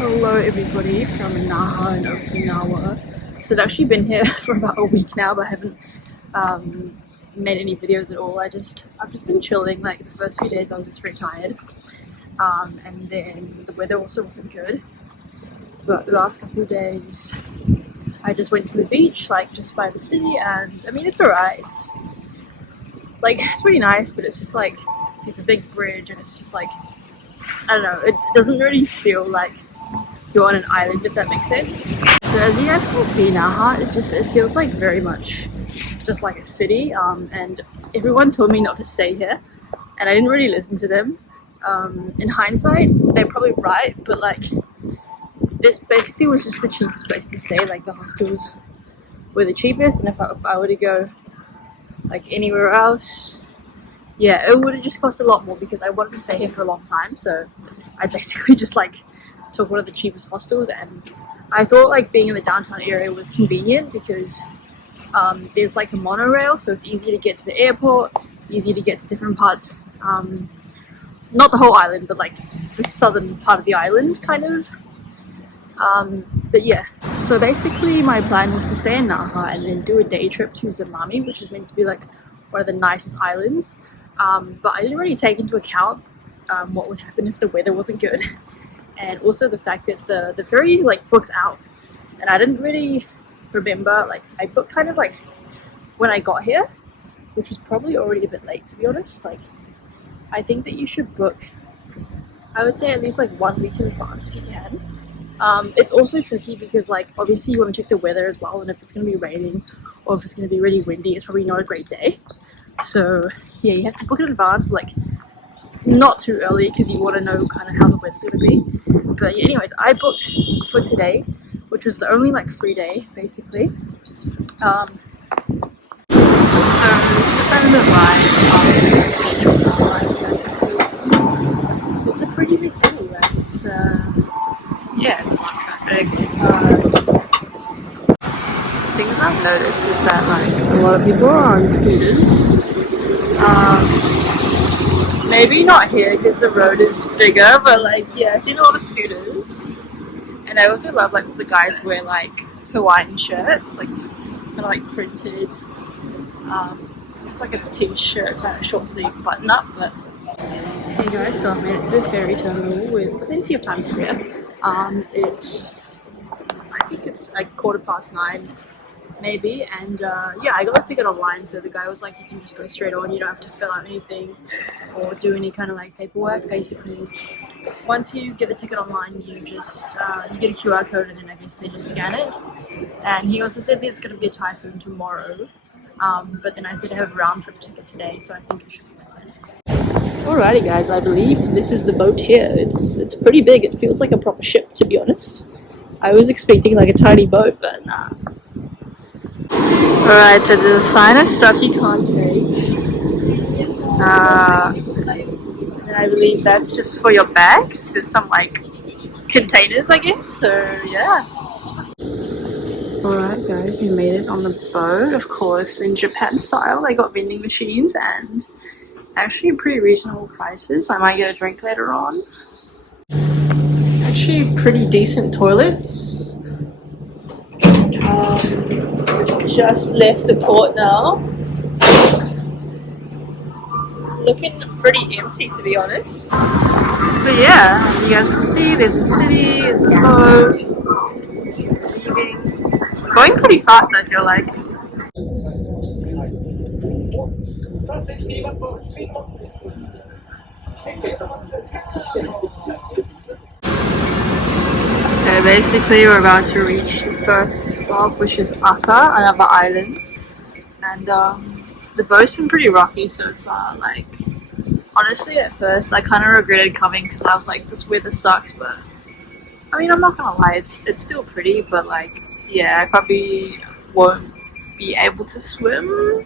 Hello everybody from Naha and Okinawa. So I've actually been here for about a week now, but I haven't made any videos at all. I've just been chilling. Like the first few days I was just very tired, and then the weather also wasn't good. But the last couple of days I just went to the beach, like just by the city, and I mean it's alright. It's pretty nice, but it's just like it's a big bridge, and it's just like I don't know. It doesn't really feel like you're on an island, if that makes sense. So as you guys can see, Naha, it feels like very much just like a city, and everyone told me not to stay here, and I didn't really listen to them. In hindsight, they're probably right, but like this basically was just the cheapest place to stay. Like the hostels were the cheapest, and if I were to go like anywhere else, yeah, it would have just cost a lot more because I wanted to stay here for a long time. So I basically just like took one of the cheapest hostels, and I thought like being in the downtown area was convenient because there's like a monorail, so it's easy to get to the airport, easy to get to different parts, not the whole island, but like the southern part of the island kind of. But yeah, so basically my plan was to stay in Naha and then do a day trip to Zamami, which is meant to be like one of the nicest islands, but I didn't really take into account what would happen if the weather wasn't good. And also the fact that the ferry like books out, and I didn't really remember, like I booked kind of like when I got here, which was probably already a bit late to be honest. Like I think that you should book, I would say at least like 1 week in advance if you can. It's also tricky because like obviously you want to check the weather as well, and if it's going to be raining or if it's going to be really windy, it's probably not a great day. So yeah, you have to book it in advance, but like not too early because you want to know kind of how the weather's going to be. But yeah, anyways, I booked for today, which was the only like free day basically. So this is kind of the vibe of Central Naha, as you guys can see. It's a pretty big city, like it's yeah, there's a lot of traffic. Things I've noticed is that like a lot of people are on scooters. Maybe not here because the road is bigger, but like yeah, I've seen a lot of scooters. And I also love like the guys wear like Hawaiian shirts, like kind of like printed. It's like a t-shirt, kind of short sleeve button up. But hey guys, so I made it to the ferry terminal with plenty of time to spare. I think it's like 9:15 maybe, and yeah, I got a ticket online, so the guy was like, you can just go straight on, you don't have to fill out anything or do any kind of like paperwork. Basically once you get the ticket online, you just you get a QR code, and then I guess they just scan it. And he also said there's going to be a typhoon tomorrow, but then I said I have a round trip ticket today, so I think it should be fine. Alrighty guys, I believe this is the boat here. It's pretty big. It feels like a proper ship, to be honest. I was expecting like a tiny boat, but nah. Alright, so there's a sign of stuff you can't take. And I believe that's just for your bags. There's some like containers, I guess, so yeah. Alright guys, we made it on the boat. Of course, in Japan style, they got vending machines and actually pretty reasonable prices. I might get a drink later on. Actually pretty decent toilets. Just left the port now. Looking pretty empty, to be honest. But yeah, as you guys can see, there's a city, there's a boat, leaving. Going pretty fast, I feel like. Okay, basically we're about to reach the first stop, which is Aka, another island. And the boat's been pretty rocky so far. Like honestly, at first I kind of regretted coming because I was like, this weather sucks, but I mean, I'm not gonna lie, it's still pretty, but like yeah, I probably won't be able to swim.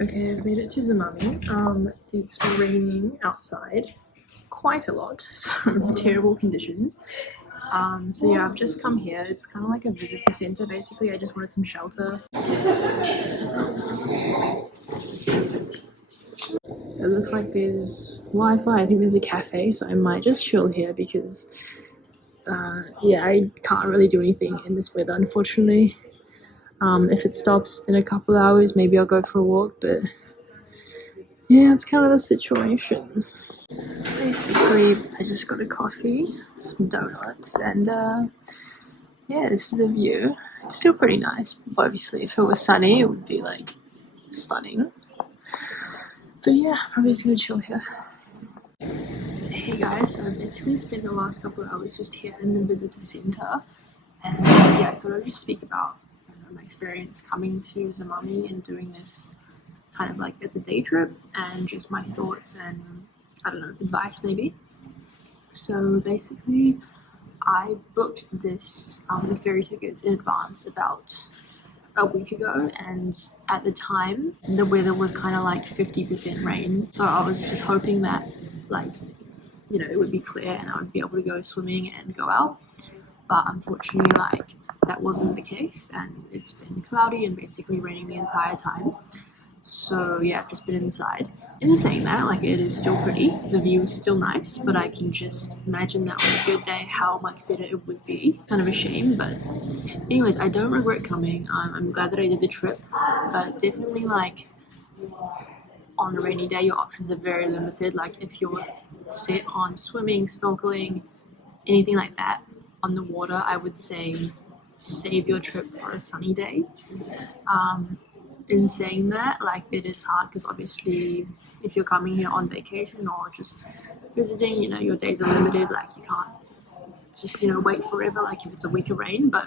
Okay, I've made it to Zamami. It's raining outside quite a lot, so terrible conditions. So yeah, I've just come here. It's kind of like a visitor center basically. I just wanted some shelter. It looks like there's Wi-Fi. I think there's a cafe, so I might just chill here because yeah, I can't really do anything in this weather, unfortunately. If it stops in a couple hours, maybe I'll go for a walk, but yeah, it's kind of the situation. Basically, I just got a coffee, some donuts, and yeah, this is the view. It's still pretty nice. Obviously, if it was sunny, it would be like stunning. But yeah, probably just gonna chill here. Hey guys, so I basically spent the last couple of hours just here in the visitor center, and yeah, I thought I'd just speak about my experience coming to Zamami and doing this kind of like as a day trip, and just my thoughts and I don't know, advice maybe. So basically, I booked this the ferry tickets in advance about a week ago, and at the time the weather was kind of like 50% rain, so I was just hoping that like it would be clear and I would be able to go swimming and go out, but unfortunately like that wasn't the case, and it's been cloudy and basically raining the entire time. So yeah, I've just been inside. In saying that, like it is still pretty, the view is still nice, but I can just imagine that on a good day how much better it would be. Kind of a shame, but anyways, I don't regret coming. I'm glad that I did the trip, but definitely like on a rainy day your options are very limited. Like if you're set on swimming, snorkeling, anything like that on the water, I would say save your trip for a sunny day. In saying that, like it is hard because obviously if you're coming here on vacation or just visiting, your days are limited. Like you can't just wait forever. Like if it's a week of rain, but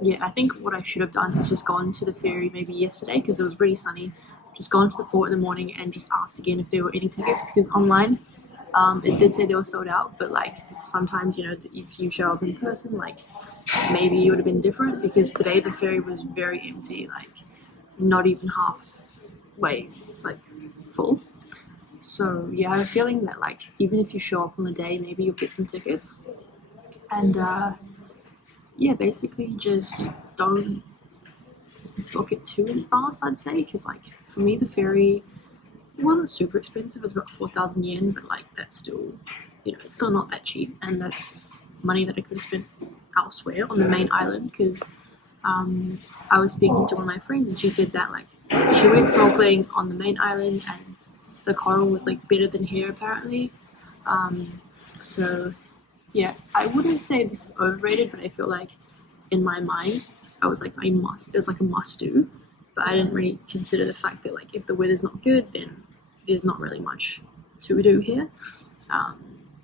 yeah, I think what I should have done is just gone to the ferry maybe yesterday because it was really sunny. Just gone to the port in the morning and just asked again if there were any tickets, because online it did say they were sold out, but like sometimes if you show up in person, like maybe it would have been different, because today the ferry was very empty, like not even halfway like full. So yeah, I have a feeling that like even if you show up on the day, maybe you'll get some tickets. And yeah, basically just don't book it too in advance, I'd say, because like for me the ferry, it wasn't super expensive. It was about 4,000 yen, but like that's still, it's still not that cheap, and that's money that I could have spent elsewhere on the main island. Because I was speaking to one of my friends, and she said that like she went snorkeling on the main island, and the coral was like better than here apparently. So yeah, I wouldn't say this is overrated, but I feel like in my mind, I was like, it was like a must do, but I didn't really consider the fact that like if the weather's not good, then there's not really much to do here.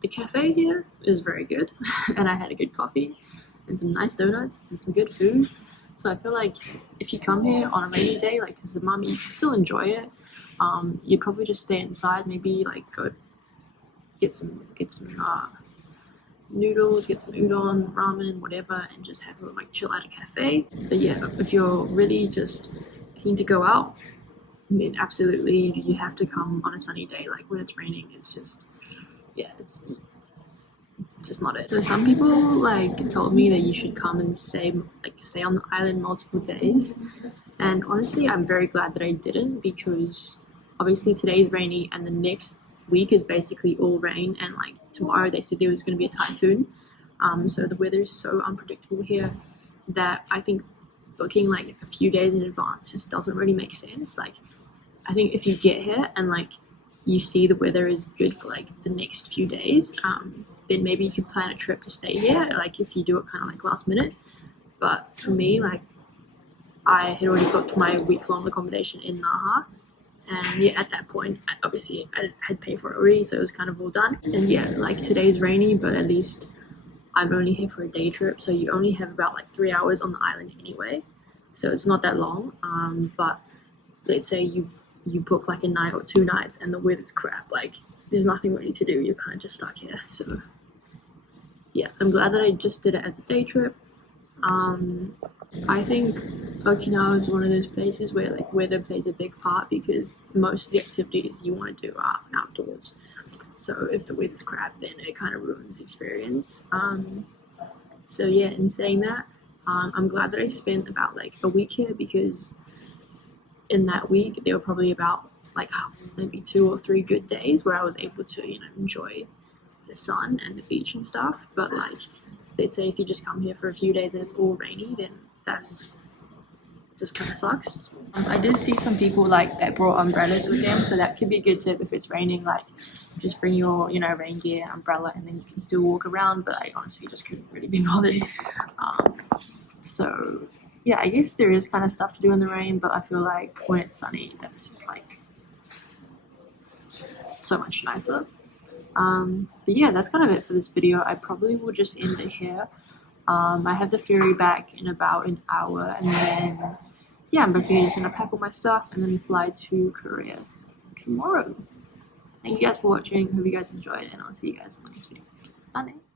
The cafe here is very good, and I had a good coffee and some nice donuts and some good food. So I feel like if you come here on a rainy day, like to Zamami, you can still enjoy it. You'd probably just stay inside, maybe like go get some noodles, get some udon, ramen, whatever, and just have some like chill at a cafe. But yeah, if you're really just keen to go out, I mean, absolutely, you have to come on a sunny day. Like when it's raining, it's just, yeah, it's just not it. So some people like told me that you should come and stay on the island multiple days. And honestly, I'm very glad that I didn't, because obviously today's rainy and the next week is basically all rain, and like tomorrow they said there was going to be a typhoon. So the weather is so unpredictable here that I think booking like a few days in advance just doesn't really make sense. Like I think if you get here and like you see the weather is good for like the next few days, then maybe you can plan a trip to stay here, like if you do it kind of like last minute. But for me, like I had already booked my week-long accommodation in Naha, and yeah, at that point obviously I had paid for it already, so it was kind of all done. And yeah, like today's rainy, but at least I'm only here for a day trip, so you only have about like 3 hours on the island anyway, so it's not that long. But let's say you book like a night or 2 nights and the weather's crap, like there's nothing really to do, you're kind of just stuck here. So yeah, I'm glad that I just did it as a day trip. I think Okinawa is one of those places where like weather plays a big part, because most of the activities you want to do are outdoors. So if the weather's crap, then it kind of ruins the experience. So yeah, in saying that, I'm glad that I spent about like a week here, because in that week there were probably about like maybe 2 or 3 good days where I was able to, you know, enjoy the sun and the beach and stuff. But like, they'd say if you just come here for a few days and it's all rainy, then that's just kind of sucks. I did see some people like that brought umbrellas with them, so that could be a good tip if it's raining. Like, just bring your, you know, rain gear, umbrella, and then you can still walk around. But I honestly just couldn't really be bothered. So yeah, I guess there is kind of stuff to do in the rain, but I feel like when it's sunny, that's just like so much nicer. But yeah, that's kind of it for this video. I probably will just end it here. I have the ferry back in about an hour, and then yeah, I'm basically just gonna pack all my stuff and then fly to Korea tomorrow. Thank you guys for watching. Hope you guys enjoyed, and I'll see you guys in my next video. Bye.